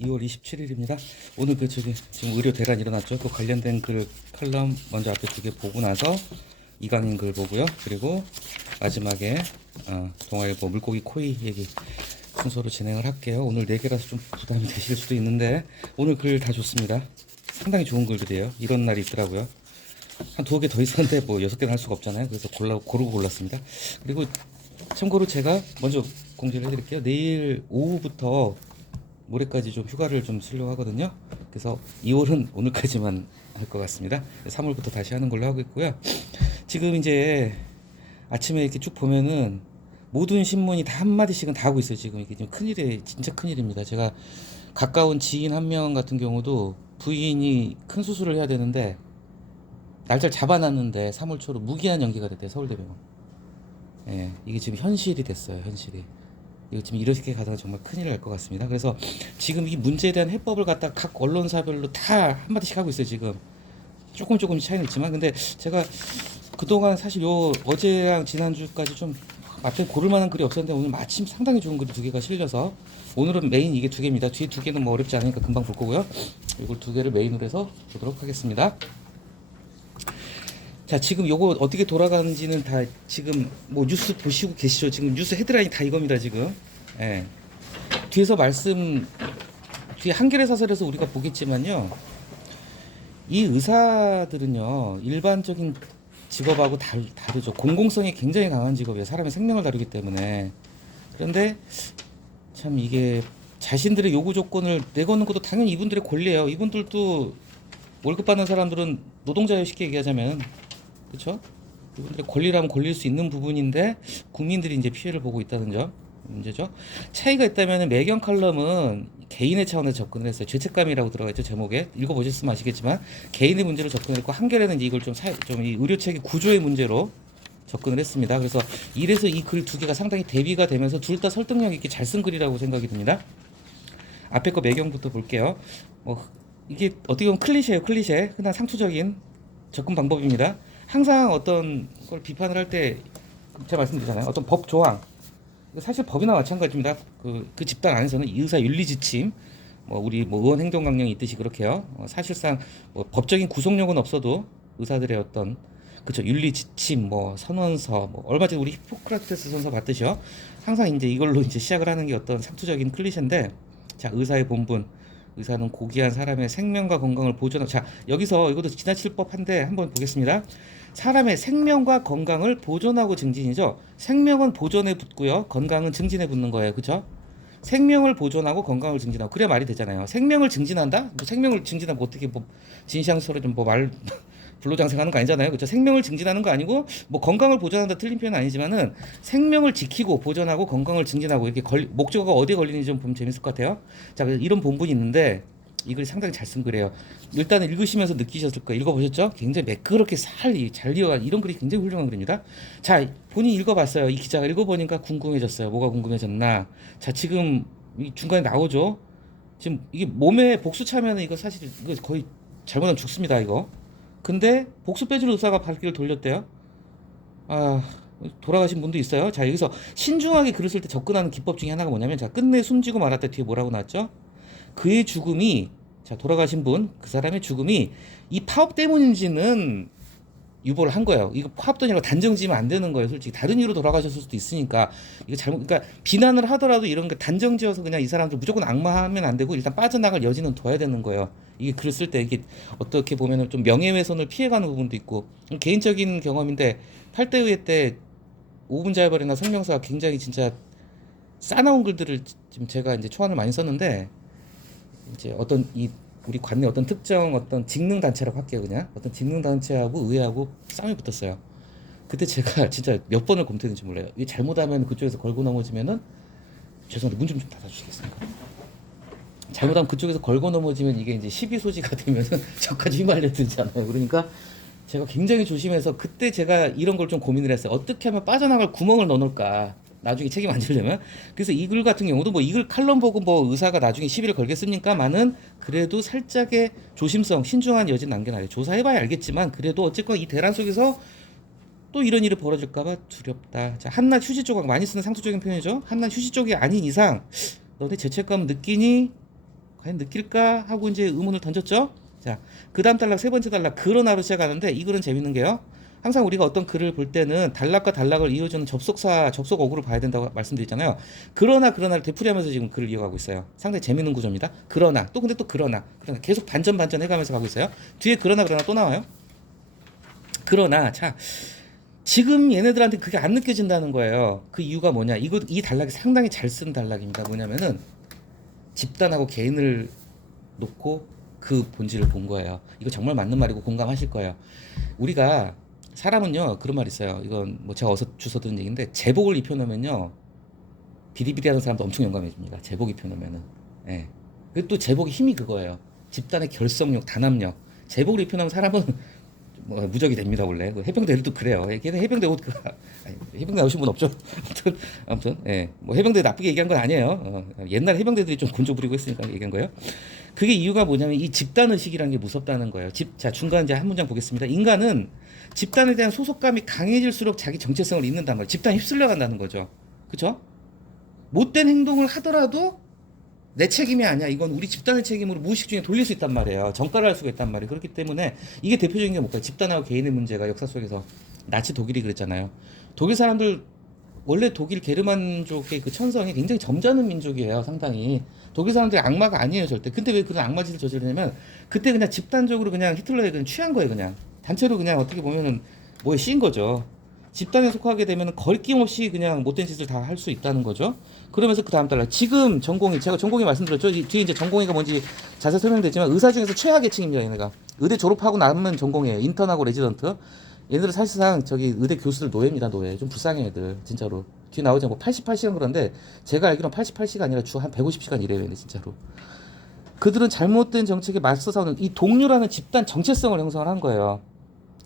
2월 27일입니다. 오늘 저기 지금 의료 대란 일어났죠. 그 관련된 글 칼럼 먼저 앞에 두 개 보고 나서 이강인 글 보고요. 그리고 마지막에 동아일보 물고기 코이 얘기 순서로 진행을 할게요. 오늘 4개라서 좀 부담이 되실 수도 있는데 오늘 글 다 좋습니다. 상당히 좋은 글들이에요. 이런 날이 있더라고요. 한 2개 더 있었는데 뭐 6개는 할 수가 없잖아요. 그래서 고르고 골랐습니다. 그리고 참고로 제가 먼저 공지를 해드릴게요. 내일 오후부터 모레까지 좀 휴가를 좀 쓰려고 하거든요. 그래서 2월은 오늘까지만 할 것 같습니다. 3월부터 다시 하는 걸로 하고 있고요. 지금 이제 아침에 이렇게 쭉 보면은 모든 신문이 다 한마디씩은 다 하고 있어요. 지금 이게 좀 큰일이에요. 진짜 큰일입니다. 제가 가까운 지인 한 명 같은 경우도 부인이 큰 수술을 해야 되는데 날짜를 잡아놨는데 3월 초로 무기한 연기가 됐대요. 서울대병원. 예, 이게 지금 현실이 됐어요. 현실이. 이거 지금 이렇게 가다가 정말 큰일 날 것 같습니다. 그래서 지금 이 문제에 대한 해법을 갖다 각 언론사별로 다 한마디씩 하고 있어요. 지금 조금 차이는 있지만, 근데 제가 그동안 사실 요 어제랑 지난주까지 좀 앞에 고를 만한 글이 없었는데 오늘 마침 상당히 좋은 글이 2개가 실려서 오늘은 메인 이게 2개입니다. 뒤에 2개는 뭐 어렵지 않으니까 금방 볼 거고요. 이걸 2개를 메인으로 해서 보도록 하겠습니다. 자, 지금 요거 어떻게 돌아가는지는 다 지금 뭐 뉴스 보시고 계시죠? 지금 뉴스 헤드라인이 다 이겁니다, 지금. 예. 뒤에서 뒤에 한겨레 사설에서 우리가 보겠지만요. 이 의사들은요, 일반적인 직업하고 다르죠. 공공성이 굉장히 강한 직업이에요. 사람의 생명을 다루기 때문에. 그런데 참 이게 자신들의 요구 조건을 내거는 것도 당연히 이분들의 권리예요. 이분들도 월급 받는 사람들은 노동자예요, 쉽게 얘기하자면. 그렇죠? 이분들의 권리라면 권리일 수 있는 부분인데 국민들이 이제 피해를 보고 있다는 점 문제죠. 차이가 있다면 매경 칼럼은 개인의 차원에서 접근을 했어요. 죄책감이라고 들어가 있죠, 제목에. 읽어보셨으면 아시겠지만 개인의 문제로 접근했고, 한겨레는 이걸 이 의료체계 구조의 문제로 접근을 했습니다. 그래서 이래서 이 글 2개가 상당히 대비가 되면서 둘 다 설득력 있게 잘 쓴 글이라고 생각이 듭니다. 앞에 거 매경부터 볼게요. 이게 어떻게 보면 클리셰예요, 클리셰. 흔한 상투적인 접근 방법입니다. 항상 어떤 걸 비판을 할 때 제가 말씀드리잖아요. 어떤 법 조항, 사실 법이나 마찬가지입니다. 그 집단 안에서는 의사 윤리 지침, 우리 의원 행동 강령이 있듯이 그렇게요. 사실상 법적인 구속력은 없어도 의사들의 어떤 그쵸 윤리 지침, 선언서, 얼마 전에 우리 히포크라테스 선서 봤듯이요. 항상 이제 이걸로 이제 시작을 하는 게 어떤 상투적인 클리셰인데, 자, 의사의 본분. 의사는 고귀한 사람의 생명과 건강을 보존하고, 자, 여기서 이것도 지나칠 법한데 한번 보겠습니다. 사람의 생명과 건강을 보존하고 증진이죠. 생명은 보존에 붙고요, 건강은 증진에 붙는 거예요. 그렇죠? 생명을 보존하고 건강을 증진하고, 그래야 말이 되잖아요. 생명을 증진한다? 생명을 증진하면 어떻게 진시황처럼 좀말 불로장생하는 거 아니잖아요. 그렇죠? 생명을 증진하는 거 아니고 건강을 보존한다 틀린 표현은 아니지만은 생명을 지키고 보존하고 건강을 증진하고 이렇게 목적어가 어디에 걸리는지 좀 보면 재밌을 것 같아요. 자, 이런 본분이 있는데 이 글이 상당히 잘 쓴 글이에요. 일단은 읽으시면서 느끼셨을 거예요. 읽어보셨죠? 굉장히 매끄럽게 잘 이어간 이런 글이 굉장히 훌륭한 글입니다. 자, 본인이 읽어봤어요. 이 기자가 읽어보니까 궁금해졌어요. 뭐가 궁금해졌나? 자, 지금 이 중간에 나오죠? 지금 이게 몸에 복수 차면은 이거 사실 이거 거의 잘못하면 죽습니다, 이거. 근데 복수 빼줄 의사가 발길을 돌렸대요. 돌아가신 분도 있어요. 자, 여기서 신중하게 글을 쓸 때 접근하는 기법 중에 하나가 뭐냐면, 자, 끝내 숨지고 말았다 뒤에 뭐라고 나왔죠? 그의 죽음이, 자, 돌아가신 분, 그 사람의 죽음이 이 파업 때문인지는 유보를 한 거예요. 이거 파업도 아니라 단정지으면 안 되는 거예요. 솔직히 다른 이유로 돌아가셨을 수도 있으니까 이거 그러니까 비난을 하더라도 이런 거 단정지어서 그냥 이 사람들 무조건 악마하면 안 되고 일단 빠져나갈 여지는 둬야 되는 거예요. 이게 글을 쓸 때 이게 어떻게 보면은 좀 명예훼손을 피해가는 부분도 있고, 개인적인 경험인데 8대 의회 때 5분 자해벌이나 성명서가 굉장히 진짜 싸나운 글들을 지금 제가 이제 초안을 많이 썼는데, 이제 우리 관내 어떤 특정 어떤 직능 단체라고 할게요. 그냥 어떤 직능 단체하고 의회하고 싸움이 붙었어요. 그때 제가 진짜 몇 번을 검토했는지 몰라요. 이게 잘못하면 그쪽에서 걸고 넘어지면은, 죄송한데 문 좀 닫아주시겠습니까? 잘못하면 그쪽에서 걸고 넘어지면 이게 이제 시비 소지가 되면은 저까지 휘말려 들잖아요. 그러니까 제가 굉장히 조심해서 그때 제가 이런 걸 좀 고민을 했어요. 어떻게 하면 빠져나갈 구멍을 넣어놓을까? 나중에 책임 안 지려면. 그래서 이 글 같은 경우도 이 글 칼럼 보고 의사가 나중에 시비를 걸겠습니까만은 그래도 살짝의 조심성, 신중한 여지 남겨놔요. 조사해봐야 알겠지만 그래도 어쨌건 이 대란 속에서 또 이런 일이 벌어질까봐 두렵다. 자, 한낱 휴지 조각, 많이 쓰는 상투적인 표현이죠. 한낱 휴지 쪽이 아닌 이상 너네 죄책감 느끼니? 과연 느낄까 하고 이제 의문을 던졌죠. 자, 그 다음 단락 세 번째 단락 그러나로 시작하는데 이 글은 재밌는 게요. 항상 우리가 어떤 글을 볼 때는 단락과 단락을 이어주는 접속사, 접속 어구를 봐야 된다고 말씀드렸잖아요. 그러나를 되풀이하면서 지금 글을 이어가고 있어요. 상당히 재밌는 구조입니다. 그러나 또 근데 또 그러나 계속 반전 해가면서 가고 있어요. 뒤에 그러나 또 나와요. 그러나 자 지금 얘네들한테 그게 안 느껴진다는 거예요. 그 이유가 뭐냐? 이 단락이 상당히 잘 쓴 단락입니다. 뭐냐면은 집단하고 개인을 놓고 그 본질을 본 거예요. 이거 정말 맞는 말이고 공감하실 거예요. 우리가 사람은요 그런 말 있어요. 이건 뭐 제가 어서 주워 들은 얘기인데 제복을 입혀놓으면요 비리비리하는 사람도 엄청 용감해집니다. 제복 입혀놓으면은. 예. 그리고 또 제복의 힘이 그거예요. 집단의 결속력, 단합력. 제복을 입혀놓은 사람은 뭐 무적이 됩니다 원래. 그 해병대들도 그래요. 걔는 해병대 옷 해병대 나오신 분 없죠? 아무튼 예. 뭐 해병대 나쁘게 얘기한 건 아니에요. 옛날 해병대들이 좀 곤조 부리고 했으니까 얘기한 거예요. 그게 이유가 뭐냐면 이 집단 의식이라는 게 무섭다는 거예요. 자 중간 이제 한 문장 보겠습니다. 인간은 집단에 대한 소속감이 강해질수록 자기 정체성을 잃는다는 거예요. 집단에 휩쓸려 간다는 거죠. 그렇죠? 못된 행동을 하더라도 내 책임이 아니야. 이건 우리 집단의 책임으로 무의식 중에 돌릴 수 있단 말이에요. 전가를 할 수가 있단 말이에요. 그렇기 때문에 이게 대표적인 게 뭘까요? 집단하고 개인의 문제가 역사 속에서 나치 독일이 그랬잖아요. 독일 사람들 원래 독일 게르만족의 그 천성이 굉장히 점잖은 민족이에요. 상당히 독일 사람들이 악마가 아니에요 절대. 근데 왜 그런 악마 짓을 저지르냐면 그때 그냥 집단적으로 그냥 히틀러에 그냥 취한 거예요. 그냥 단체로 그냥 어떻게 보면은 뭐에 씌인 거죠. 집단에 속하게 되면 거리낌 없이 그냥 못된 짓을 다 할 수 있다는 거죠. 그러면서 그 다음 달라 지금 전공의 제가 전공의 말씀드렸죠. 뒤에 이제 전공의가 뭔지 자세히 설명됐지만 의사 중에서 최하 계층입니다. 얘네가 의대 졸업하고 남은 전공이에요. 인턴하고 레지던트. 얘네들은 사실상 저기 의대 교수들 노예입니다. 노예. 좀 불쌍해 애들 진짜로. 뒤에 나오지 뭐 88시간 그런데 제가 알기로는 88시간 아니라 주 한 150시간 일해요. 얘네 진짜로. 그들은 잘못된 정책에 맞서 싸우는 이 동료라는 집단 정체성을 형성을 한 거예요.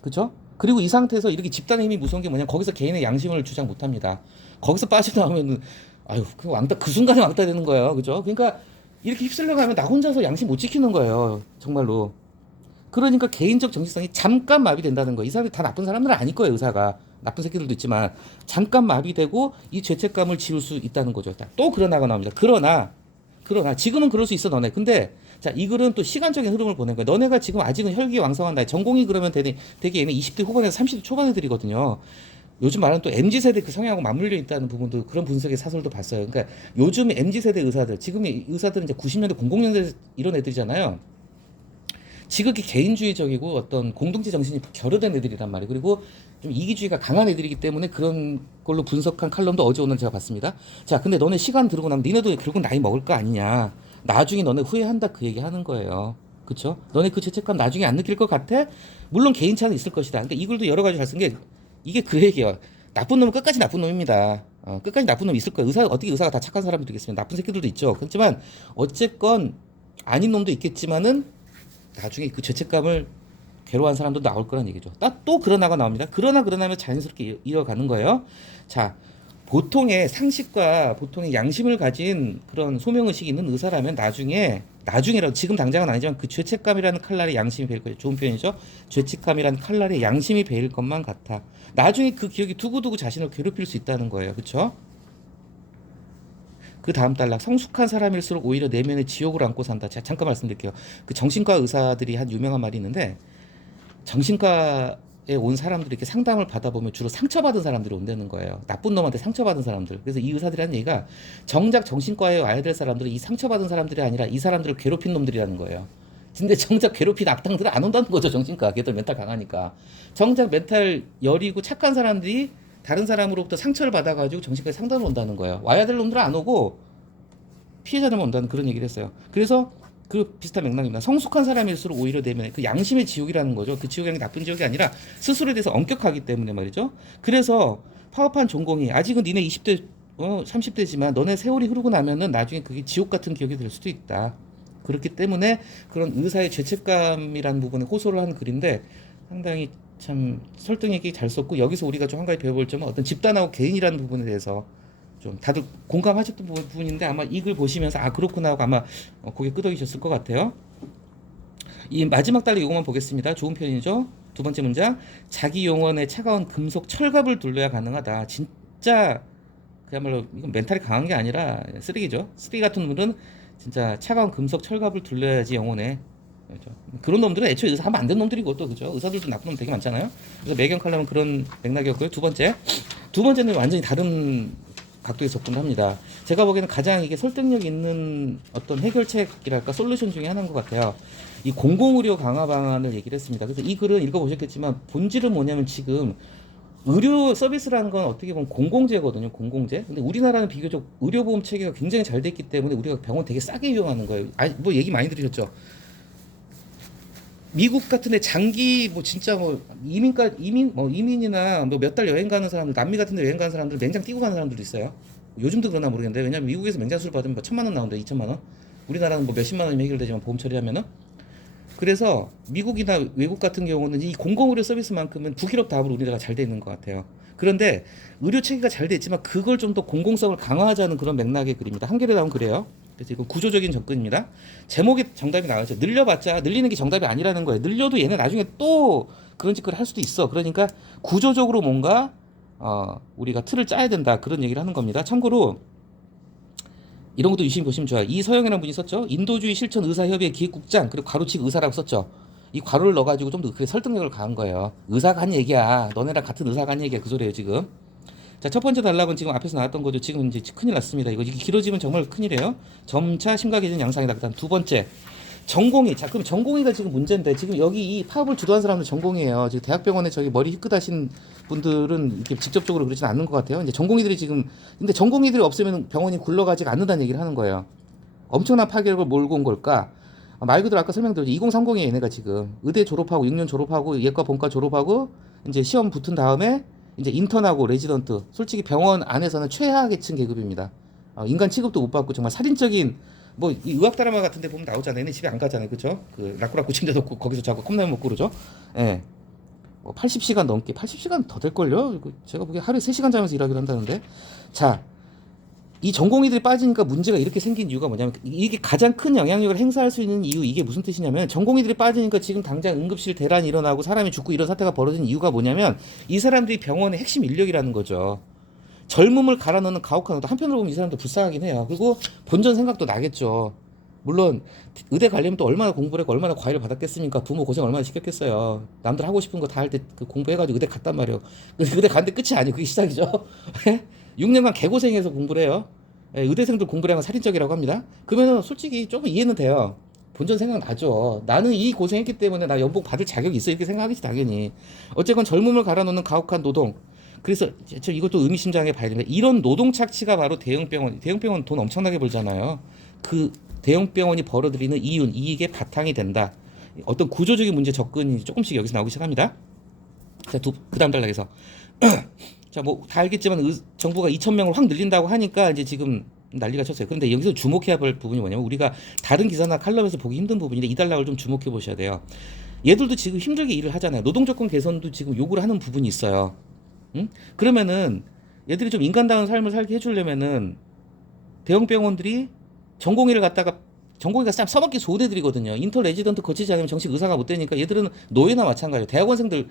그렇죠? 그리고 이 상태에서 이렇게 집단의 힘이 무서운 게 뭐냐? 거기서 개인의 양심을 주장 못 합니다. 거기서 빠져나오면은 아유, 그 왕따 그 순간에 왕따 되는 거예요. 그죠? 그러니까 이렇게 휩쓸려 가면 나 혼자서 양심 못 지키는 거예요. 정말로. 그러니까 개인적 정체성이 잠깐 마비된다는 거예요. 이 사람들이 다 나쁜 사람들은 아닐 거예요. 의사가. 나쁜 새끼들도 있지만 잠깐 마비되고 이 죄책감을 지울 수 있다는 거죠. 또 그러나가 나옵니다. 그러나 지금은 그럴 수 있어 너네. 근데 자, 이 글은 또 시간적인 흐름을 보낸 거야. 너네가 지금 아직은 혈기왕성한 나이. 전공이 그러면 되게 얘는 20대 후반에서 30대 초반 애들이거든요. 요즘 말하는 또 MZ세대 그 성향하고 맞물려 있다는 부분도 그런 분석의 사설도 봤어요. 그러니까 요즘 MZ세대 의사들, 지금의 의사들은 이제 90년대, 00년대 이런 애들이잖아요. 지극히 개인주의적이고 어떤 공동체 정신이 결여된 애들이란 말이에요. 그리고 좀 이기주의가 강한 애들이기 때문에 그런 걸로 분석한 칼럼도 어제 오늘 제가 봤습니다. 자, 근데 너네 시간 들고 나면 니네도 결국 나이 먹을 거 아니냐. 나중에 너네 후회한다 그 얘기 하는 거예요. 그쵸? 너네 그 죄책감 나중에 안 느낄 것 같아? 물론 개인차는 있을 것이다. 그러니까 이 글도 여러 가지 잘 쓴 게 이게 그 얘기예요. 나쁜 놈은 끝까지 나쁜 놈입니다. 끝까지 나쁜 놈이 있을 거예요. 어떻게 의사가 다 착한 사람이 되겠습니까? 나쁜 새끼들도 있죠. 그렇지만 어쨌건 아닌 놈도 있겠지만은 나중에 그 죄책감을 괴로워한 사람도 나올 거란 얘기죠. 또 그러나가 나옵니다. 그러나면 자연스럽게 이어가는 거예요. 자, 보통의 상식과 보통의 양심을 가진 그런 소명의식이 있는 의사라면 나중에라도 지금 당장은 아니지만 그 죄책감이라는 칼날에 양심이 베일 거예요. 좋은 표현이죠. 죄책감이라는 칼날에 양심이 베일 것만 같아. 나중에 그 기억이 두고두고 자신을 괴롭힐 수 있다는 거예요. 그렇죠? 그 다음 단락 성숙한 사람일수록 오히려 내면의 지옥을 안고 산다. 제가 잠깐 말씀드릴게요. 그 정신과 의사들이 한 유명한 말이 있는데 정신과에 온 사람들이 이렇게 상담을 받아보면 주로 상처받은 사람들이 온다는 거예요. 나쁜 놈한테 상처받은 사람들. 그래서 이 의사들이 하는 얘기가 정작 정신과에 와야 될 사람들은 이 상처받은 사람들이 아니라 이 사람들을 괴롭힌 놈들이라는 거예요. 근데 정작 괴롭힌 악당들은 안 온다는 거죠. 정신과. 걔들 멘탈 강하니까. 정작 멘탈 여리고 착한 사람들이 다른 사람으로부터 상처를 받아가지고 정신과에 상담을 온다는 거예요. 와야 될 놈들은 안 오고 피해자들만 온다는 그런 얘기를 했어요. 그래서 그 비슷한 맥락입니다. 성숙한 사람일수록 오히려 내면에 그 양심의 지옥이라는 거죠. 그 지옥이 나쁜 지옥이 아니라 스스로에 대해서 엄격하기 때문에 말이죠. 그래서 파업한 전공이 아직은 니네 20대 30대지만 너네 세월이 흐르고 나면은 나중에 그게 지옥 같은 기억이 될 수도 있다. 그렇기 때문에 그런 의사의 죄책감이라는 부분에 호소를 한 글인데 상당히 참 설득 있게 잘 썼고 여기서 우리가 좀 한 가지 배워볼 점은 어떤 집단하고 개인이라는 부분에 대해서 좀 다들 공감하셨던 부분인데 아마 이 글 보시면서 아 그렇구나 하고 아마 고개 끄덕이셨을 것 같아요. 이 마지막 단락 이것만 보겠습니다. 좋은 표현이죠. 두 번째 문장 자기 영혼에 차가운 금속 철갑을 둘러야 가능하다. 진짜 그야말로 이건 멘탈이 강한 게 아니라 쓰레기죠. 쓰레기 같은 놈들은 진짜 차가운 금속 철갑을 둘러야지 영혼에. 그렇죠. 그런 놈들은 애초에 의사 하면 안 된 놈들이고 또 그죠. 의사들도 나쁜 놈 되게 많잖아요. 그래서 매경 칼럼은 그런 맥락이었고요. 두 번째는 완전히 다른 각도에 접근을 합니다. 제가 보기에는 가장 이게 설득력 있는 어떤 해결책이랄까 솔루션 중에 하나인 것 같아요. 이 공공의료 강화 방안을 얘기를 했습니다. 그래서 이 글은 읽어보셨겠지만 본질은 뭐냐면 지금 의료 서비스라는 건 어떻게 보면 공공재거든요. 공공재. 근데 우리나라는 비교적 의료보험 체계가 굉장히 잘 됐기 때문에 우리가 병원 되게 싸게 이용하는 거예요. 뭐 얘기 많이 들으셨죠? 미국 같은데 장기 뭐 진짜 뭐 이민이나 뭐 몇 달 여행 가는 사람들, 남미 같은데 여행 가는 사람들 맹장 띄고 가는 사람들도 있어요. 요즘도 그러나 모르겠는데 왜냐면 미국에서 맹장 수술 받으면 뭐 1,000만 원 나온다, 2천만 원. 우리나라는 뭐 몇십만 원이면 해결되지만 보험 처리하면은. 그래서 미국이나 외국 같은 경우는 이 공공의료 서비스만큼은 북유럽 다음으로 우리나라가 잘 돼 있는 것 같아요. 그런데 의료 체계가 잘 돼 있지만 그걸 좀 더 공공성을 강화하자는 그런 맥락의 글입니다. 한겨레 나온 글이에요. 그래서 이건 구조적인 접근입니다. 제목이 정답이 나왔죠. 늘려봤자 늘리는 게 정답이 아니라는 거예요. 늘려도 얘네 나중에 또 그런 짓을 할 수도 있어. 그러니까 구조적으로 뭔가 우리가 틀을 짜야 된다. 그런 얘기를 하는 겁니다. 참고로 이런 것도 유심히 보시면 좋아요. 이서영이라는 분이 썼죠. 인도주의 실천 의사협의회 기획국장 그리고 괄호치기 의사라고 썼죠. 이 괄호를 넣어가지고 좀 더 그게 설득력을 가한 거예요. 의사가 한 얘기야. 너네랑 같은 의사가 한 얘기야. 그 소리예요 지금. 자, 첫 번째 단락은 지금 앞에서 나왔던 거죠. 지금 이제 큰일 났습니다. 이거 길어지면 정말 큰일이에요. 점차 심각해지는 양상이다. 그다음 두 번째. 전공의. 자, 그럼 전공의가 지금 문제인데 지금 여기 이 파업을 주도한 사람들 전공의예요. 지금 대학병원에 저기 머리 희끗하신 분들은 이렇게 직접적으로 그러진 않는 것 같아요. 이제 전공의들이 지금 근데 전공의들이 없으면 병원이 굴러가지 않는다는 얘기를 하는 거예요. 엄청난 파괴력을 몰고 온 걸까? 말 그대로 아까 설명드렸죠. 2030에 얘네가 지금 의대 졸업하고 6년 졸업하고 예과 본과 졸업하고 이제 시험 붙은 다음에 이제 인턴하고 레지던트 솔직히 병원 안에서는 최하 계층 계급입니다. 인간 취급도 못 받고 정말 살인적인 뭐 이 의학 드라마 같은 데 보면 나오잖아요. 얘네 집에 안 가잖아요. 그렇죠? 그 라쿠라쿠 침대 놓고 거기서 자고 컵라면 먹고 그러죠. 예. 뭐 80시간 넘게 80시간 더 될 걸요. 제가 보기에 하루에 3시간 자면서 일하기로 한다는데. 자, 이 전공의들이 빠지니까 문제가 이렇게 생긴 이유가 뭐냐면 이게 가장 큰 영향력을 행사할 수 있는 이유 이게 무슨 뜻이냐면 전공의들이 빠지니까 지금 당장 응급실 대란이 일어나고 사람이 죽고 이런 사태가 벌어진 이유가 뭐냐면 이 사람들이 병원의 핵심 인력이라는 거죠. 젊음을 갈아 넣는 가혹한 노동. 한편으로 보면 이 사람도 불쌍하긴 해요. 그리고 본전 생각도 나겠죠. 물론 의대 가려면 또 얼마나 공부를 했고 얼마나 과외를 받았겠습니까? 부모 고생 얼마나 시켰겠어요. 남들 하고 싶은 거 다 할 때 그 공부해가지고 의대 갔단 말이에요. 의대 갔는데 끝이 아니에요. 그게 시작이죠. 6년간 개고생해서 공부를 해요. 예, 의대생들 공부를 하면 살인적이라고 합니다. 그러면 솔직히 조금 이해는 돼요. 본전 생각나죠. 나는 이 고생했기 때문에 나 연봉 받을 자격이 있어 이렇게 생각하겠지 당연히. 어쨌건 젊음을 갈아넣는 가혹한 노동. 그래서 저 이것도 의미심장하게 봐야 됩니다. 이런 노동 착취가 바로 대형병원 돈 엄청나게 벌잖아요. 그 대형병원이 벌어들이는 이익의 바탕이 된다. 어떤 구조적인 문제 접근이 조금씩 여기서 나오기 시작합니다. 자, 그 다음 단락에서 자, 뭐 다 알겠지만 정부가 2,000명을 확 늘린다고 하니까 이제 지금 난리가 쳤어요. 그런데 여기서 주목해야 할 부분이 뭐냐면 우리가 다른 기사나 칼럼에서 보기 힘든 부분인데 이 단락을 좀 주목해 보셔야 돼요. 얘들도 지금 힘들게 일을 하잖아요. 노동 조건 개선도 지금 요구를 하는 부분이 있어요. 응? 그러면은 얘들이 좀 인간다운 삶을 살게 해주려면은 대형 병원들이 전공의가 참 써먹기 좋은 애들이거든요. 인턴 레지던트 거치지 않으면 정식 의사가 못 되니까 얘들은 노예나 마찬가지예요. 대학원생들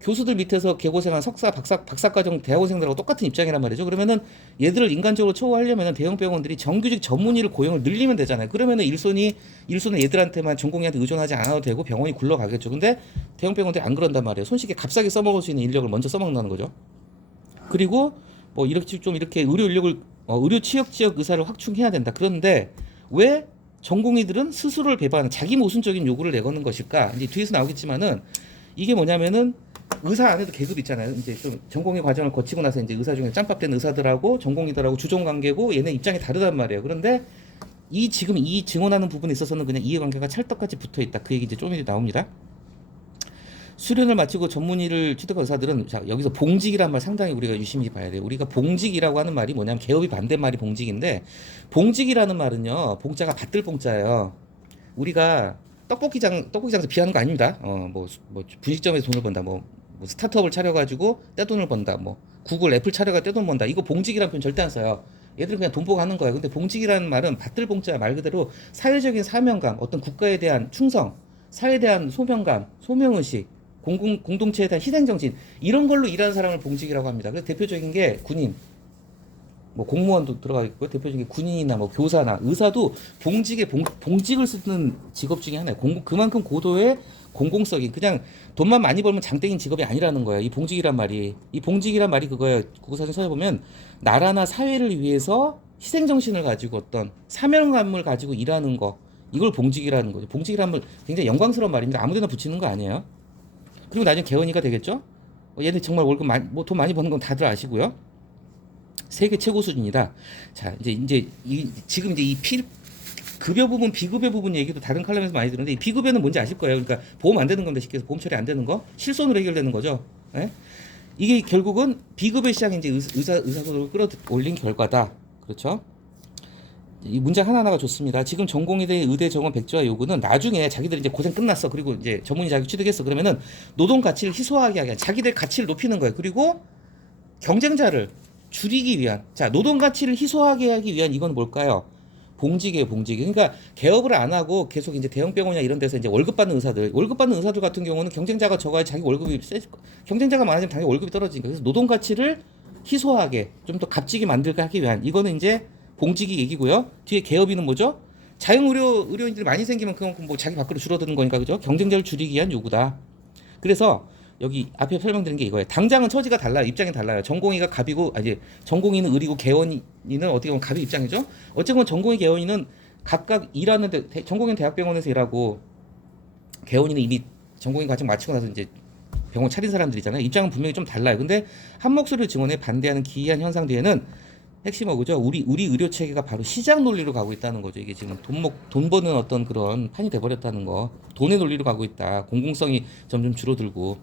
교수들 밑에서 개고생한 석사, 박사과정 대학원생들하고 똑같은 입장이란 말이죠. 그러면은 얘들을 인간적으로 처우하려면은 대형 병원들이 정규직 전문의를 고용을 늘리면 되잖아요. 그러면은 일손은 얘들한테만 전공의한테 의존하지 않아도 되고 병원이 굴러가겠죠. 근데 대형 병원들이 안 그런단 말이에요. 손쉽게 값싸게 써먹을 수 있는 인력을 먼저 써먹는다는 거죠. 그리고 뭐 이렇게 좀 이렇게 의료 인력을 의료 취약 지역 의사를 확충해야 된다. 그런데 왜 전공의들은 스스로를 배반하는 자기 모순적인 요구를 내거는 것일까? 이제 뒤에서 나오겠지만은 이게 뭐냐면은 의사 안에도 계급 있잖아요. 이제 좀 전공의 과정을 거치고 나서 이제 의사 중에 짬밥된 의사들하고 전공의들하고 주종 관계고 얘네 입장이 다르단 말이에요. 그런데 지금 이 증언하는 부분에 있어서는 그냥 이해관계가 찰떡같이 붙어 있다. 그 얘기 이제 좀 이제 나옵니다. 수련을 마치고 전문의를 취득한 의사들은 자, 여기서 봉직이란 말 상당히 우리가 유심히 봐야 돼요. 우리가 봉직이라고 하는 말이 뭐냐면 개업이 반대말이 봉직이라는 말은요. 봉자가 받들 봉자예요. 우리가 떡볶이장에서 비하는 거 아닙니다. 뭐 분식점에서 돈을 번다. 뭐 스타트업을 차려가지고 떼돈을 번다. 뭐 구글, 애플 차려가 떼돈 번다. 이거 봉직이라는 표현 절대 안 써요. 얘들은 그냥 돈 보고 하는 거예요. 근데 봉직이라는 말은 받들 봉자 말 그대로 사회적인 사명감, 어떤 국가에 대한 충성, 사회에 대한 소명감, 소명의식, 공동체에 대한 희생정신 이런 걸로 일하는 사람을 봉직이라고 합니다. 그래서 대표적인 게 군인. 뭐 공무원도 들어가 있고요. 대표적인 게 군인이나 뭐 교사나 의사도 봉직을 쓰는 직업 중에 하나예요. 그만큼 고도의 공공성이 그냥 돈만 많이 벌면 장땡인 직업이 아니라는 거예요. 이 봉직이란 말이. 이 봉직이란 말이 그거예요. 국어사전 찾아보면 나라나 사회를 위해서 희생 정신을 가지고 어떤 사명감을 가지고 일하는 거. 이걸 봉직이라는 거죠. 봉직이란 말 굉장히 영광스러운 말입니다. 아무데나 붙이는 거 아니에요. 그리고 나중에 개헌이가 되겠죠? 얘들 정말 월급 뭐 돈 많이 버는 건 다들 아시고요. 세계 최고 수준이다. 자, 지금 이제 이 급여 부분, 비급여 부분 얘기도 다른 칼럼에서 많이 들었는데 이 비급여는 뭔지 아실 거예요. 그러니까 보험 안 되는 겁니다. 쉽게 해서 보험 처리 안 되는 거, 실손으로 해결되는 거죠. 예? 이게 결국은 비급여 시장에 이제 의사소득을 끌어올린 결과다. 그렇죠? 이 문장 하나하나가 좋습니다. 지금 전공의대 의대 정원 백지화 요구는 나중에 자기들이 이제 고생 끝났어. 그리고 이제 전문의 자격 취득했어. 그러면은 노동 가치를 희소하게 하게 자기들 가치를 높이는 거예요. 그리고 경쟁자를 줄이기 위한 노동 가치를 희소하게 하기 위한 이건 뭘까요? 봉직이에요, 봉직. 그러니까 개업을 안 하고 계속 이제 대형 병원이나 이런 데서 이제 월급 받는 의사들 같은 경우는 경쟁자가 적어야 자기 월급이 경쟁자가 많아지면 당연히 월급이 떨어지니까 그래서 노동 가치를 희소하게 좀 더 값지게 만들게 하기 위한 이거는 이제 봉직이 얘기고요. 뒤에 개업이는 뭐죠? 의료인들이 많이 생기면 그만큼 뭐 자기 밖으로 줄어드는 거니까 그죠? 경쟁자를 줄이기 위한 요구다. 그래서 여기 앞에 설명드린 게 이거예요. 당장은 처지가 달라요. 입장이 달라요. 전공의가 갑이고 전공의는 을이고 개원이는 어떻게 보면 갑의 입장이죠. 어쨌건 전공의 개원이는 각각 일하는데 전공의는 대학병원에서 일하고 개원이는 이미 전공의 과정 마치고 나서 이제 병원 차린 사람들이잖아요. 입장은 분명히 좀 달라요. 근데 한 목소리를 증언해 반대하는 기이한 현상 뒤에는 핵심은 뭐죠? 우리 의료 체계가 바로 시장 논리로 가고 있다는 거죠. 이게 지금 돈 버는 어떤 그런 판이 돼버렸다는 거. 돈의 논리로 가고 있다. 공공성이 점점 줄어들고.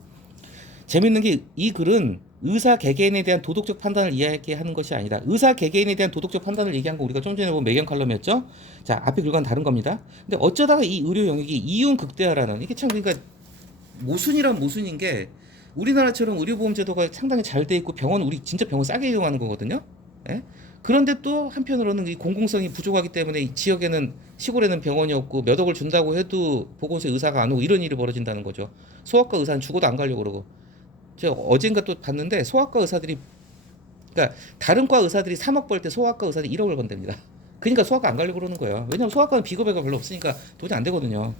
재밌는 게 이 글은 의사 개개인에 대한 도덕적 판단을 이야기하는 것이 아니다. 의사 개개인에 대한 도덕적 판단을 얘기한 거 우리가 좀 전에 본 매경 칼럼이었죠. 자, 앞에 글과는 다른 겁니다. 근데 어쩌다가 이 의료 영역이 이윤 극대화라는 이게 참 그러니까 모순이란 모순인 게 우리나라처럼 의료보험 제도가 상당히 잘 돼 있고 우리 진짜 병원 싸게 이용하는 거거든요. 예? 그런데 또 한편으로는 이 공공성이 부족하기 때문에 이 지역에는 시골에는 병원이 없고 몇 억을 준다고 해도 보건소에 의사가 안 오고 이런 일이 벌어진다는 거죠. 소아과 의사는 죽어도 안 가려고 그러고. 제가 어젠가 또 봤는데 소아과 의사들이 그러니까 다른 과 의사들이 3억 벌 때 소아과 의사들이 1억을 번답니다. 그러니까 소아과 안 가려고 그러는 거예요. 왜냐하면 소아과는 비급여가 별로 없으니까 돈이 안 되거든요.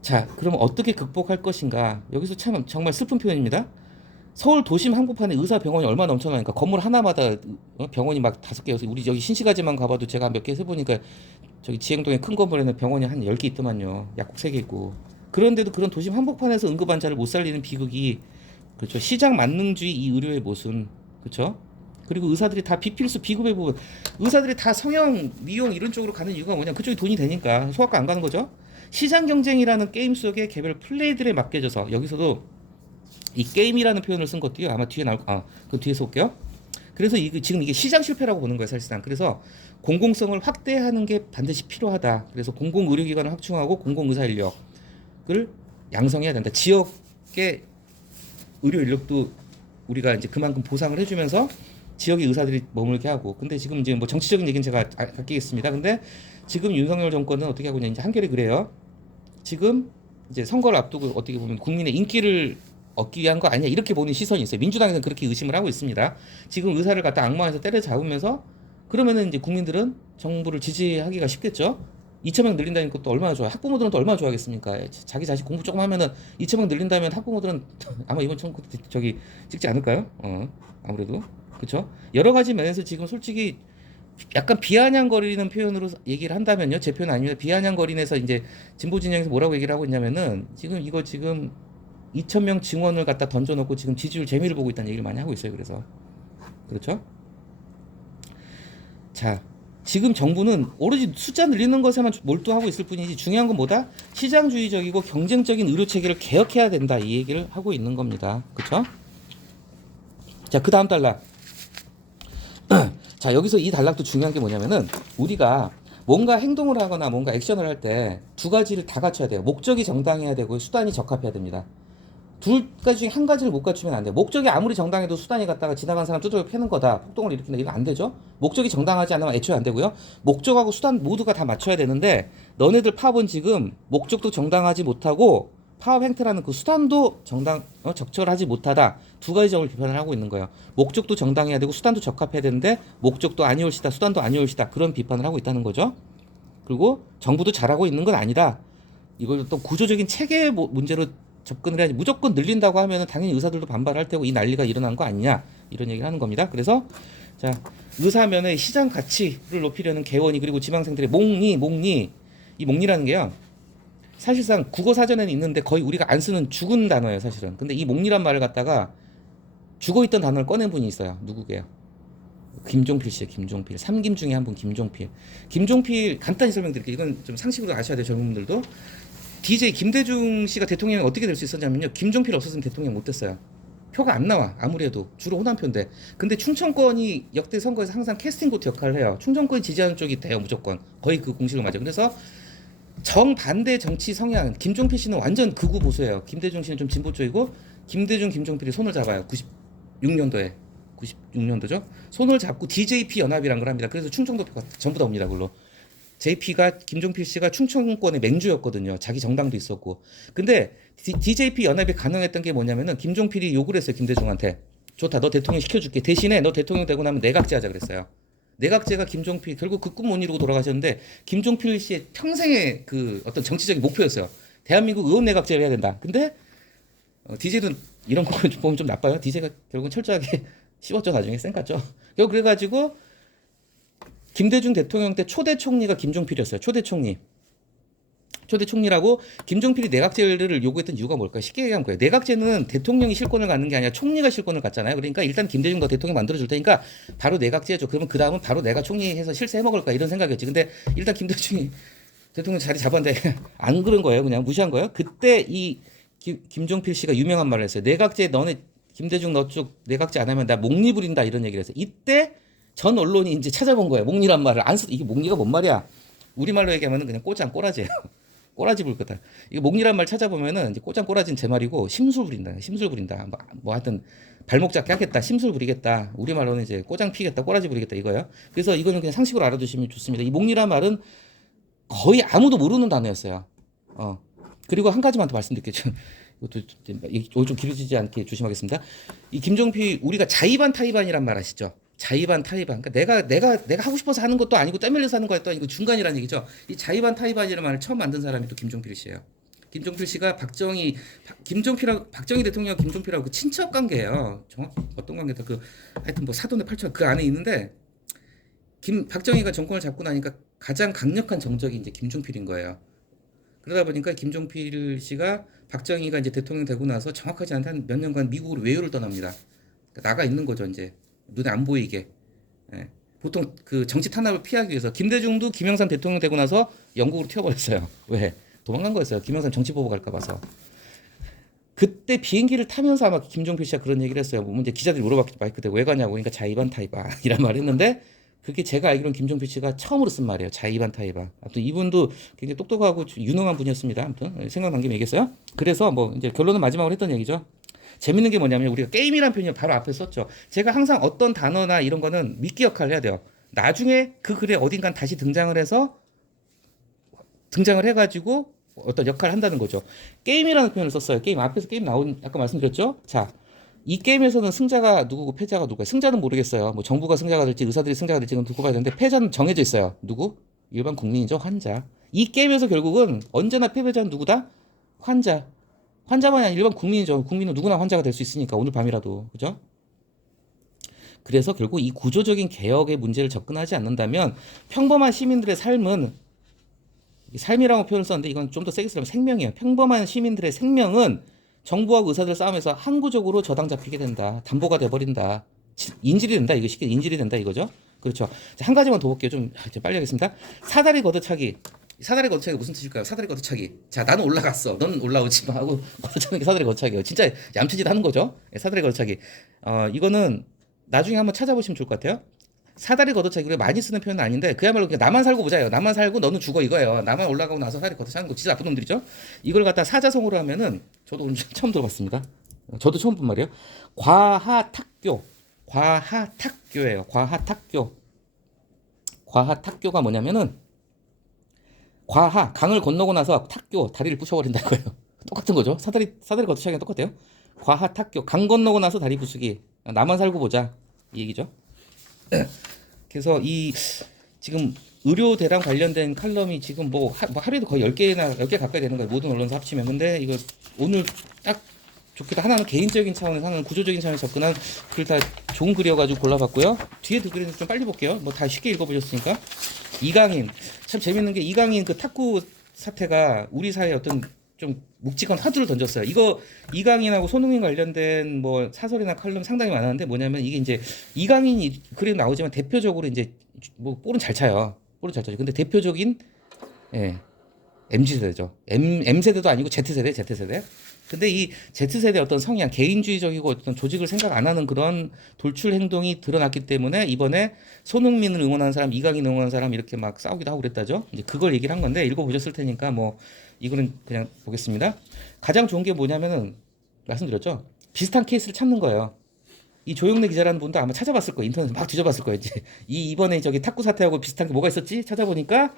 자, 그럼 어떻게 극복할 것인가? 여기서 참 정말 슬픈 표현입니다. 서울 도심 한복판에 의사 병원이 얼마나 넘쳐나니까 건물 하나마다 병원이 막 5개여서 우리 여기 신시가지만 가봐도 제가 몇 개 세보니까 저기 지행동에 큰 건물에는 병원이 한 10개 있더만요. 약국 3개 있고. 그런데도 그런 도심 한복판에서 응급 환자를 못 살리는 비극이 그렇죠. 시장 만능주의 이 의료의 모순 그렇죠. 그리고 의사들이 다 비필수 비급의 부분 의사들이 다 성형 미용 이런 쪽으로 가는 이유가 뭐냐 그쪽이 돈이 되니까 소아과 안 가는 거죠. 시장 경쟁이라는 게임 속의 개별 플레이들에 맡겨져서 여기서도 이 게임이라는 표현을 쓴 것도요. 아마 뒤에 그 뒤에서 올게요. 그래서 지금 이게 시장 실패라고 보는 거예요, 사실상. 그래서 공공성을 확대하는 게 반드시 필요하다. 그래서 공공 의료기관을 확충하고 공공 의사 인력을 양성해야 된다. 지역의 의료 인력도 우리가 이제 그만큼 보상을 해주면서 지역의 의사들이 머물게 하고. 근데 지금 이제 뭐 정치적인 얘기는 제가 아끼겠습니다. 근데 지금 윤석열 정권은 어떻게 하고 있냐 이제 한결에 그래요. 지금 이제 선거를 앞두고 어떻게 보면 국민의 인기를 얻기 위한 거 아니냐 이렇게 보는 시선이 있어요. 민주당에서는 그렇게 의심을 하고 있습니다. 지금 의사를 갖다 악마에서 때려잡으면서 그러면은 이제 국민들은 정부를 지지하기가 쉽겠죠. 2,000명 늘린다는 것도 얼마나 좋아요. 학부모들은 또 얼마나 좋아하겠습니까. 자기 자식 공부 조금 하면은 2,000명 늘린다면 학부모들은 아마 이번 청 저기 찍지 않을까요? 아무래도 그렇죠. 여러 가지 면에서 지금 솔직히 약간 비아냥거리는 표현으로 얘기를 한다면요. 제 표현 아니면 비아냥거리면서 이제 진보 진영에서 뭐라고 얘기를 하고 있냐면은 지금 2,000명 증원을 갖다 던져놓고 지금 지지율 재미를 보고 있다는 얘기를 많이 하고 있어요. 그래서 그렇죠? 자, 지금 정부는 오로지 숫자 늘리는 것에만 몰두하고 있을 뿐이지 중요한 건 뭐다? 시장주의적이고 경쟁적인 의료 체계를 개혁해야 된다 이 얘기를 하고 있는 겁니다. 그렇죠? 자, 그 다음 단락. 자, 여기서 이 단락도 중요한 게 뭐냐면은 우리가 뭔가 행동을 하거나 뭔가 액션을 할 때 두 가지를 다 갖춰야 돼요. 목적이 정당해야 되고 수단이 적합해야 됩니다. 둘 가지 중에 한 가지를 못 갖추면 안 돼요. 목적이 아무리 정당해도 수단이 갖다가 지나간 사람 두들겨 패는 거다. 폭동을 일으킨다. 이거 안 되죠. 목적이 정당하지 않으면 애초에 안 되고요. 목적하고 수단 모두가 다 맞춰야 되는데 너네들 팝은 지금 목적도 정당하지 못하고 파업 행태라는 그 수단도 적절하지 못하다. 두 가지 점을 비판을 하고 있는 거예요. 목적도 정당해야 되고 수단도 적합해야 되는데 목적도 아니올시다, 수단도 아니올시다, 그런 비판을 하고 있다는 거죠. 그리고 정부도 잘하고 있는 건 아니다. 이걸 또 구조적인 체계 문제로 접근을 해야지, 무조건 늘린다고 하면은 당연히 의사들도 반발할 테고 이 난리가 일어난 거 아니냐, 이런 얘기를 하는 겁니다. 그래서 자, 의사면의 시장 가치를 높이려는 개원이, 그리고 지망생들의 몽니, 이 몽니라는 게요, 사실상 국어 사전에는 있는데 거의 우리가 안 쓰는 죽은 단어예요, 사실은. 근데 이 몽니란 말을 갖다가 죽어 있던 단어를 꺼낸 분이 있어요. 누구게요? 김종필 씨예요. 김종필. 삼김 중에 한 분, 김종필. 김종필 간단히 설명드릴게요. 이건 좀 상식으로 아셔야 돼요, 젊은 분들도. DJ 김대중 씨가 대통령이 어떻게 될 수 있었냐면요, 김종필 없었으면 대통령 못 됐어요. 표가 안 나와. 아무리 해도 주로 호남표인데. 근데 충청권이 역대 선거에서 항상 캐스팅 보트 역할을 해요. 충청권이 지지하는 쪽이 돼요, 무조건. 거의 그 공식으로 맞아요. 그래서 정반대 정치 성향, 김종필 씨는 완전 극우 보수예요. 김대중 씨는 좀 진보 쪽이고, 김대중, 김종필이 손을 잡아요. 96년도죠. 손을 잡고 DJP 연합이란 걸 합니다. 그래서 충청도 표가 전부 다 옵니다, 그걸로. JP가, 김종필 씨가 충청권의 맹주였거든요. 자기 정당도 있었고. 근데 DJP 연합이 가능했던 게 뭐냐면은, 김종필이 욕을 했어요, 김대중한테. 좋다, 너 대통령 시켜줄게. 대신에 너 대통령 되고 나면 내각제 하자 그랬어요. 내각제가 김종필, 결국 그 꿈 못 이루고 돌아가셨는데, 김종필 씨의 평생의 그 어떤 정치적인 목표였어요. 대한민국 의원 내각제를 해야 된다. 근데 DJ도 이런 거 보면 좀 나빠요. DJ가 결국은 철저하게 씹었죠, 나중에. 쌩 깠죠. 결국 그래가지고 김대중 대통령 때 초대 총리가 김종필이었어요. 초대 총리라고. 김종필이 내각제를 요구했던 이유가 뭘까요? 쉽게 얘기하면 거예요. 내각제는 대통령이 실권을 갖는 게 아니라 총리가 실권을 갖잖아요. 그러니까 일단 김대중 너 대통령 만들어줄 테니까 바로 내각제 해줘. 그러면 그 다음은 바로 내가 총리해서 실세해 먹을까, 이런 생각이었지. 근데 일단 김대중이 대통령 자리 잡았는데 안 그런 거예요. 그냥 무시한 거예요. 그때 이 김종필 씨가 유명한 말을 했어요. 내각제, 너네 김대중 너 쪽 내각제 안 하면 나 목리 부린다, 이런 얘기를 했어요. 이때 전 언론이 이제 찾아본 거예요. 목리란 말을 안 써. 이게 목리가 뭔 말이야? 우리말로 얘기하면은 그냥 꼬장 꼬라지예요. 꼬라지 부릴 거다. 이거 목리란 말 찾아보면은 이제 꼬장 꼬라지는 제 말이고, 심술 부린다. 뭐 하여튼 발목 잡게 하겠다. 심술 부리겠다. 우리말로는 이제 꼬장 피겠다. 꼬라지 부리겠다, 이거예요. 그래서 이거는 그냥 상식으로 알아두시면 좋습니다. 이 목리란 말은 거의 아무도 모르는 단어였어요. 그리고 한 가지만 더 말씀드릴게요. 이것도 좀 길어지지 않게 조심하겠습니다. 이 김종필, 우리가 자의반 타의반이란 말 아시죠? 자의반 타의반. 그러니까 내가 하고 싶어서 하는 것도 아니고 떼 밀려서 하는 것도 아니고 중간이라는 얘기죠. 이 자의반 타의반이라는 말을 처음 만든 사람이 또 김종필 씨예요. 김종필 씨가 박정희 대통령 김종필하고 그 친척 관계예요. 정확히 어떤 관계다, 그 하여튼 뭐 사돈의 팔촌 그 안에 있는데, 박정희가 정권을 잡고 나니까 가장 강력한 정적이 이제 김종필인 거예요. 그러다 보니까 김종필 씨가 박정희가 이제 대통령 되고 나서 정확하지 않다 한 몇 년간 미국으로 외유를 떠납니다. 그러니까 나가 있는 거죠, 이제 눈에 안 보이게. 예. 보통 그 정치 탄압을 피하기 위해서. 김대중도 김영삼 대통령 되고 나서 영국으로 튀어버렸어요. 왜? 도망간 거였어요. 김영삼 정치 보고 갈까 봐서. 그때 비행기를 타면서 아마 김종필 씨가 그런 얘기를 했어요. 뭐 이제 기자들이 물어봤겠죠, 마이크 대고 왜 가냐고. 그러니까 자의반 타의반 이란 말을 했는데, 그게 제가 알기로는 김종필 씨가 처음으로 쓴 말이에요. 자의반 타의반. 아무튼 이분도 굉장히 똑똑하고 유능한 분이었습니다. 아무튼 생각난 김에 얘기했어요. 그래서 뭐 이제 결론은 마지막으로 했던 얘기죠. 재밌는 게 뭐냐면, 우리가 게임이라는 표현을 바로 앞에 썼죠. 제가 항상 어떤 단어나 이런 거는 미끼 역할을 해야 돼요. 나중에 그 글에 어딘간 다시 등장을 해가지고 어떤 역할을 한다는 거죠. 게임이라는 표현을 썼어요. 게임 앞에서 게임 아까 말씀드렸죠. 자, 이 게임에서는 승자가 누구고 패자가 누구예요? 승자는 모르겠어요. 뭐 정부가 승자가 될지 의사들이 승자가 될지는 두고 봐야 되는데, 패자는 정해져 있어요. 누구? 일반 국민이죠. 환자. 이 게임에서 결국은 언제나 패배자는 누구다? 환자만이 아니라 일반 국민이죠. 국민은 누구나 환자가 될 수 있으니까, 오늘 밤이라도. 그죠? 그래서 결국 이 구조적인 개혁의 문제를 접근하지 않는다면 평범한 시민들의 삶이라고 표현을 썼는데, 이건 좀 더 세게 쓰면 생명이에요. 평범한 시민들의 생명은 정부와 의사들 싸움에서 항구적으로 저당 잡히게 된다. 담보가 돼버린다. 인질이 된다. 이거 쉽게 인질이 된다, 이거죠. 그렇죠. 자, 한 가지만 더 볼게요. 좀 빨리 하겠습니다. 사다리 걷어차기 무슨 뜻일까요? 사다리 걷어차기. 자, 나는 올라갔어, 넌 올라오지 마 하고 걷어차는 게 사다리 걷어차기예요. 진짜 얌체짓 하는 거죠. 사다리 걷어차기. 이거는 나중에 한번 찾아보시면 좋을 것 같아요. 사다리 걷어차기를 많이 쓰는 표현은 아닌데, 그야말로 그냥 나만 살고 보자요. 나만 살고 너는 죽어, 이거예요. 나만 올라가고 나서 사다리 걷어차는 거 진짜 나쁜 놈들이죠. 이걸 갖다 사자성어로 하면은, 저도 오늘 처음 들어봤습니다. 저도 처음 본 말이에요. 과하탁교예요. 과하탁교가 뭐냐면은, 강을 건너고 나서 다리를 부셔버린다는 거예요. 똑같은 거죠. 사다리 걷기 시작이 똑같아요. 과하 탁교 강 건너고 나서 다리 부수기 나만 살고 보자 이 얘기죠. 그래서 이 지금 의료 대랑 관련된 칼럼이 지금 뭐 하루에도 거의 10개 가까이 되는 거예요. 모든 언론사 합치면. 근데 이거 오늘 딱 좋게도 하나는 개인적인 차원에서 하나는 구조적인 차원에서 접근한 글 다 좋은 글이어가지고 골라봤고요. 뒤에 두 글은 좀 빨리 볼게요. 뭐 다 쉽게 읽어보셨으니까. 이강인 참 재밌는 게 이강인 그 탁구 사태가 우리 사회에 어떤 좀 묵직한 화두를 던졌어요. 이거 이강인하고 손흥민 관련된 뭐 사설이나 칼럼 상당히 많았는데 뭐냐면 이게 이제 이강인이 그림 나오지만 대표적으로 이제 뭐 볼은 잘 차요. 볼은 잘 차죠. 근데 대표적인 예, MZ세대죠. M세대도 아니고 Z세대. 근데 이 Z세대의 어떤 성향, 개인주의적이고 어떤 조직을 생각 안 하는 그런 돌출 행동이 드러났기 때문에 이번에 손흥민을 응원하는 사람, 이강인 응원하는 사람 이렇게 막 싸우기도 하고 그랬다죠. 이제 그걸 얘기를 한 건데 읽어보셨을 테니까 뭐 이거는 그냥 보겠습니다. 가장 좋은 게 뭐냐면은 말씀드렸죠. 비슷한 케이스를 찾는 거예요. 이 조영래 기자라는 분도 아마 찾아봤을 거예요. 인터넷 막 뒤져봤을 거예요. 이제 이번에 저기 탁구 사태하고 비슷한 게 뭐가 있었지? 찾아보니까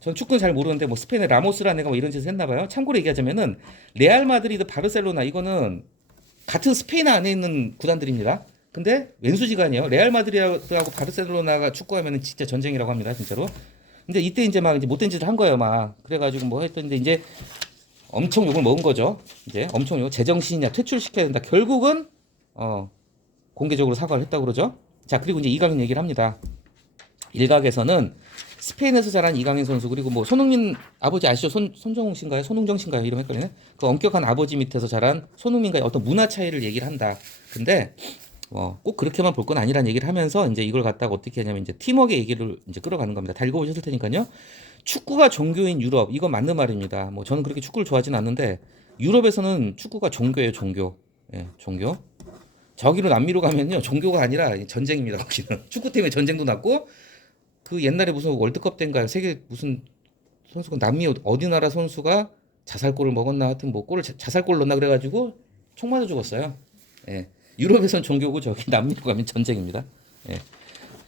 전 축구는 잘 모르는데 뭐 스페인의 라모스라는 애가 뭐 이런 짓을 했나 봐요. 참고로 얘기하자면은 레알 마드리드, 바르셀로나 이거는 같은 스페인 안에 있는 구단들입니다. 근데 왼수지간이에요. 레알 마드리드하고 바르셀로나가 축구하면은 진짜 전쟁이라고 합니다, 진짜로. 근데 이때 이제 막 이제 못된 짓을 한 거예요, 막. 그래가지고 뭐 했던데 이제 엄청 욕을 먹은 거죠. 이제 엄청 욕, 제정신이냐, 퇴출시켜야 된다. 결국은 공개적으로 사과를 했다고 그러죠. 자, 그리고 이제 이강인 얘기를 합니다. 일각에서는 스페인에서 자란 이강인 선수 그리고 뭐 손흥민 아버지 아시죠? 손정웅 씨인가요? 손흥정 씨인가요? 이름 헷갈리네. 그 엄격한 아버지 밑에서 자란 손흥민과의 어떤 문화 차이를 얘기를 한다. 근데 꼭 그렇게만 볼 건 아니라는 얘기를 하면서 이제 이걸 갖다가 어떻게 하냐면 이제 팀워크의 얘기를 이제 끌어가는 겁니다. 다 읽어보셨을 테니까요. 축구가 종교인 유럽 이건 맞는 말입니다. 뭐 저는 그렇게 축구를 좋아하진 않는데 유럽에서는 축구가 종교예요, 종교. 예, 종교. 저기로 남미로 가면요 종교가 아니라 전쟁입니다. 거기는 축구 때문에 전쟁도 났고 그 옛날에 무슨 월드컵 때인가요? 세계 무슨 선수가 남미 어디 나라 선수가 자살골을 먹었나 하여튼 뭐 골을 자살골 넣나 그래가지고 총 맞아 죽었어요. 예. 유럽에선 종교고 저기 남미로 가면 전쟁입니다. 예.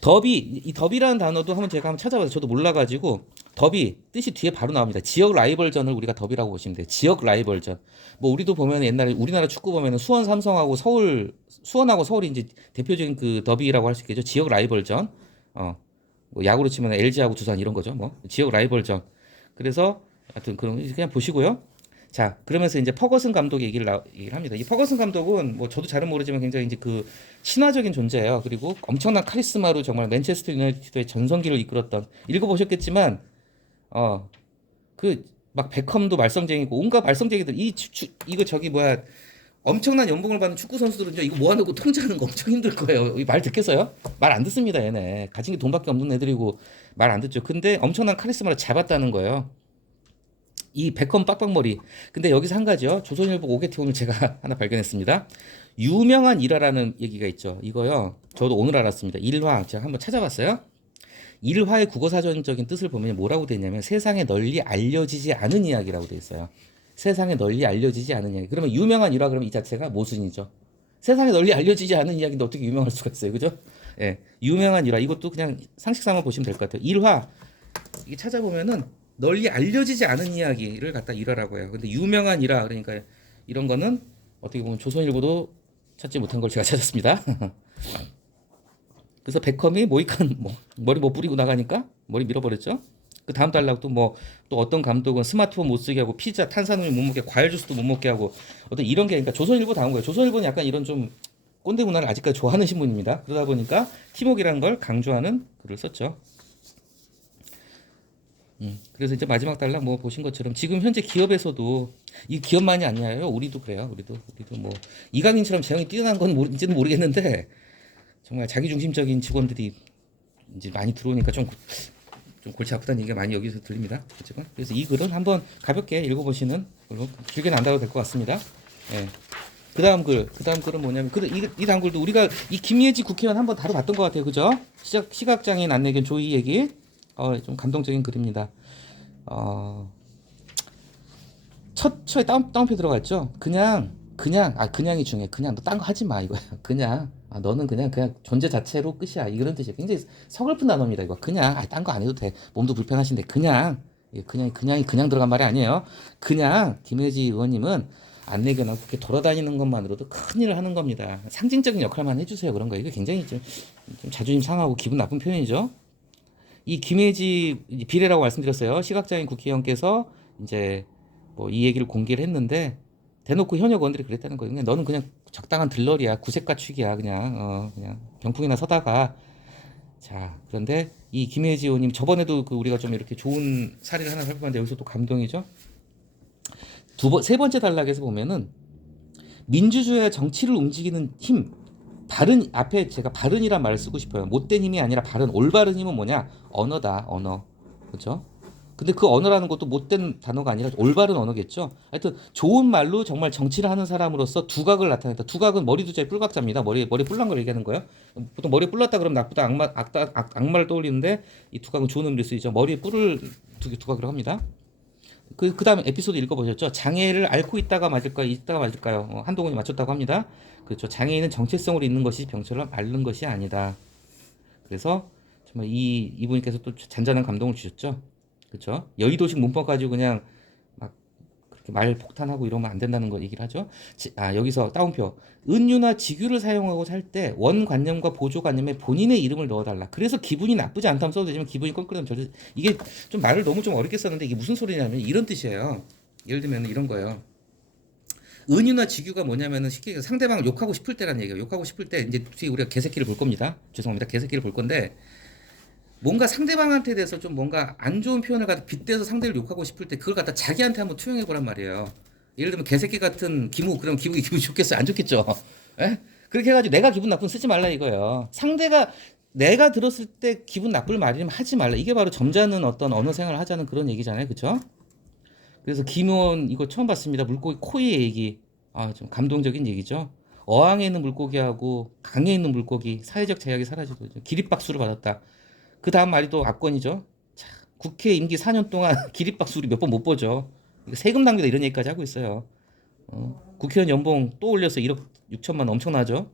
더비 이 더비라는 단어도 한번 제가 한번 찾아봐서 저도 몰라가지고 더비 뜻이 뒤에 바로 나옵니다. 지역 라이벌전을 우리가 더비라고 보시면 돼요. 지역 라이벌전. 뭐 우리도 보면 옛날에 우리나라 축구 보면은 수원 삼성하고 수원하고 서울이 이제 대표적인 그 더비라고 할 수 있겠죠. 지역 라이벌전. 뭐 야구로 치면 LG하고 두산 이런 거죠. 뭐 지역 라이벌전. 그래서 하여튼 그냥 보시고요. 자, 그러면서 이제 퍼거슨 감독 얘기를 합니다. 이 퍼거슨 감독은 뭐 저도 잘은 모르지만 굉장히 이제 그 신화적인 존재예요. 그리고 엄청난 카리스마로 정말 맨체스터 유나이티드의 전성기를 이끌었던 읽어보셨겠지만 그 막 베컴도 말썽쟁이고 온갖 말썽쟁이들 이거 저기 뭐야 엄청난 연봉을 받는 축구 선수들은요 이거 모아놓고 통제하는 거 엄청 힘들 거예요. 말 듣겠어요? 말 안 듣습니다. 얘네 가진 게 돈밖에 없는 애들이고 말 안 듣죠. 근데 엄청난 카리스마를 잡았다는 거예요. 이 베컴 빡빡머리. 근데 여기서 한 가지요. 조선일보 오게티 오늘 제가 하나 발견했습니다. 유명한 일화라는 얘기가 있죠. 이거요. 저도 오늘 알았습니다. 일화 제가 한번 찾아봤어요. 일화의 국어사전적인 뜻을 보면 뭐라고 돼 있냐면 세상에 널리 알려지지 않은 이야기라고 돼 있어요. 세상에 널리 알려지지 않은 이야기. 그러면 유명한 일화 그러면 이 자체가 모순이죠. 세상에 널리 알려지지 않은 이야기인데 어떻게 유명할 수가 있어요. 그죠? 예. 유명한 일화. 이것도 그냥 상식 삼아 보시면 될 것 같아요. 일화. 이게 찾아보면은 널리 알려지지 않은 이야기를 갖다 일화라고 해요. 근데 유명한 일화 그러니까 이런 거는 어떻게 보면 조선일보도 찾지 못한 걸 제가 찾았습니다. 그래서 베컴이 모이칸 머리 뭐 뿌리고 나가니까 머리 밀어버렸죠. 그 다음 달라고 또 어떤 감독은 스마트폰 못 쓰게 하고 피자 탄산음료 못 먹게 과일 주스도 못 먹게 하고 어떤 이런 게 그러니까 조선일보 다운 거예요. 조선일보는 약간 이런 좀 꼰대 문화를 아직까지 좋아하는 신문입니다. 그러다 보니까 팀워크라는 걸 강조하는 글을 썼죠. 그래서 이제 마지막 단락 뭐 보신 것처럼 지금 현재 기업에서도 이 기업만이 아니에요. 우리도 그래요. 우리도 뭐 이강인처럼 재능이 뛰어난 건 인지는 모르겠는데 정말 자기중심적인 직원들이 이제 많이 들어오니까 좀 골치 아프다는 얘기가 많이 여기서 들립니다. 어쨌건 그래서 이 글은 한번 가볍게 읽어보시는 걸로 길게는 안 다뤄도 될 것 같습니다. 예. 그 다음 글은 뭐냐면 이 다음 글도 우리가 이 김예지 국회의원 한번 다뤄봤던 것 같아요. 그죠? 시각장애인 안내견 조이 얘기 좀 감동적인 글입니다. 처에 다운표 들어갔죠. 그냥이 중요해. 그냥 너 딴 거 하지 마 이거야. 그냥 너는 그냥 존재 자체로 끝이야. 이런 뜻이에요. 굉장히 서글픈 단어입니다. 이거 그냥 딴 거 안 해도 돼. 몸도 불편하신데 그냥 그냥 들어간 말이 아니에요. 그냥 김혜지 의원님은 안 내겨놓고 그렇게 돌아다니는 것만으로도 큰일을 하는 겁니다. 상징적인 역할만 해주세요. 그런 거. 이거 굉장히 좀 자존심 상하고 기분 나쁜 표현이죠. 이 김혜지 비례라고 말씀드렸어요. 시각장애인 국회의원께서 이제 뭐 이 얘기를 공개를 했는데 대놓고 현역 의원들이 그랬다는 거예요. 너는 그냥 적당한 들러리야, 구색가축이야, 그냥 병풍이나 서다가. 자, 그런데 이 김혜지 의원님 저번에도 우리가 좀 이렇게 좋은 사례를 하나 살펴봤는데 여기서 또 감동이죠. 세 번째 단락에서 보면은 민주주의와 정치를 움직이는 힘, 바른 앞에 제가 바른이란 말을 쓰고 싶어요. 못된 힘이 아니라 바른, 올바른 힘은 뭐냐? 언어다, 언어. 그렇죠? 근데 그 언어라는 것도 못된 단어가 아니라 올바른 언어겠죠. 하여튼 좋은 말로 정말 정치를 하는 사람으로서 두각을 나타냈다. 두각은 머리 두자의 뿔각자입니다. 머리 뿔난 걸 얘기하는 거예요. 보통 머리 뿔났다 그러면 나쁘다 악마를 떠올리는데 이 두각은 좋은 의미로 쓰이죠. 머리에 뿔을 두각이라고 합니다. 그 다음에 에피소드 읽어보셨죠? 장애를 앓고 있다가 맞을까요? 한동훈이 맞췄다고 합니다. 그렇죠. 장애인은 정체성으로 있는 것이 병처럼 앓는 것이 아니다. 그래서 정말 이분께서 또 잔잔한 감동을 주셨죠. 그렇죠. 여의도식 문법 가지고 그냥 막 그렇게 말 폭탄하고 이러면 안 된다는 거 얘기를 하죠. 여기서 따옴표. 은유나 직유를 사용하고 살 때 원관념과 보조관념에 본인의 이름을 넣어달라. 그래서 기분이 나쁘지 않다면 써도 되지만 기분이 껄끄러면 절대. 이게 좀 말을 너무 좀 어렵게 썼는데 이게 무슨 소리냐면 이런 뜻이에요. 예를 들면 이런 거예요. 은유나 직유가 뭐냐면은 쉽게 상대방을 욕하고 싶을 때라는 얘기예요. 욕하고 싶을 때 이제 뒤에 우리가 개새끼를 볼 겁니다. 죄송합니다. 개새끼를 볼 건데 뭔가 상대방한테 대해서 좀 뭔가 안 좋은 표현을 갖다 빗대서 상대를 욕하고 싶을 때 그걸 갖다 자기한테 한번 투영해 보란 말이에요. 예를 들면 개새끼 같은 기무, 그럼 기분이 좋겠어요? 안 좋겠죠? 에? 그렇게 해가지고 내가 기분 나쁘면 쓰지 말라 이거예요. 상대가 내가 들었을 때 기분 나쁠 말이면 하지 말라. 이게 바로 점잖은 어떤 언어 생활을 하자는 그런 얘기잖아요. 그쵸? 그래서 김원 이거 처음 봤습니다. 물고기 코이의 얘기. 좀 감동적인 얘기죠. 어항에 있는 물고기하고 강에 있는 물고기 사회적 제약이 사라지고 기립박수를 받았다. 그 다음 말이 또 압권이죠. 자, 국회 임기 4년 동안 기립박수 우리 몇 번 못 보죠. 세금 낭비다 이런 얘기까지 하고 있어요. 국회의원 연봉 또 올려서 1억 6천만 엄청나죠.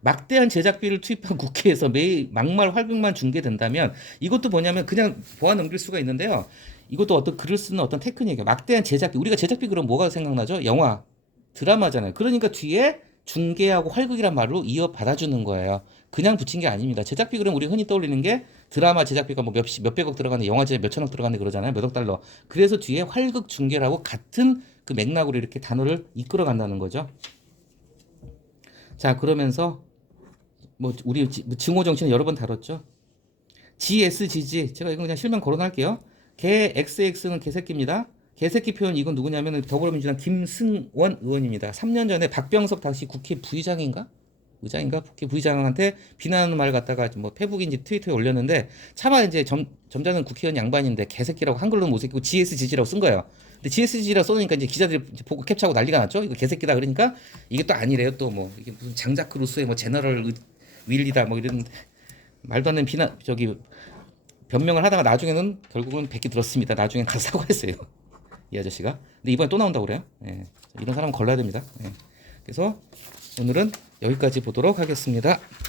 막대한 제작비를 투입한 국회에서 매일 막말 활극만 중계된다면 이것도 뭐냐면 그냥 보아 넘길 수가 있는데요. 이것도 어떤 글을 쓰는 어떤 테크닉이에요. 막대한 제작비. 우리가 제작비 그럼 뭐가 생각나죠? 영화, 드라마잖아요. 그러니까 뒤에 중계하고 활극이란 말로 이어 받아주는 거예요. 그냥 붙인 게 아닙니다. 제작비 그럼 우리 흔히 떠올리는 게 드라마 제작비가 뭐 몇백억 들어가는 영화 제작 몇천억 들어가는 그러잖아요. 몇억 달러. 그래서 뒤에 활극 중계라고 같은 그 맥락으로 이렇게 단어를 이끌어 간다는 거죠. 자, 그러면서 뭐 우리 증오 정치는 여러 번 다뤘죠. GSGG 제가 이거 그냥 실명 거론할게요. 개 XX는 개새끼입니다. 개새끼 표현 이건 누구냐면 더불어민주당 김승원 의원입니다. 3년 전에 박병석 당시 국회 부의장인가? 의장인가? 국회 부의장한테 비난하는 말 갖다가 뭐 페북인지 트위터에 올렸는데 차마 이제 점잖은 국회의원 양반인데 개새끼라고 한글로는 못 쓰고 GSGG라고 쓴 거예요. 근데 GSGG라고 써놓으니까 이제 기자들이 보고 캡처하고 난리가 났죠. 이거 개새끼다 그러니까 이게 또 아니래요. 또 뭐 이게 무슨 장자크 루소의 뭐 제너럴 윌리다 뭐 이런 말도 안 되는 비난 변명을 하다가 나중에는 결국은 백기 들었습니다. 나중에 가서 사과했어요. 이 아저씨가. 근데 이번에 또 나온다고 그래요. 예. 이런 사람은 걸러야 됩니다. 예. 그래서 오늘은 여기까지 보도록 하겠습니다.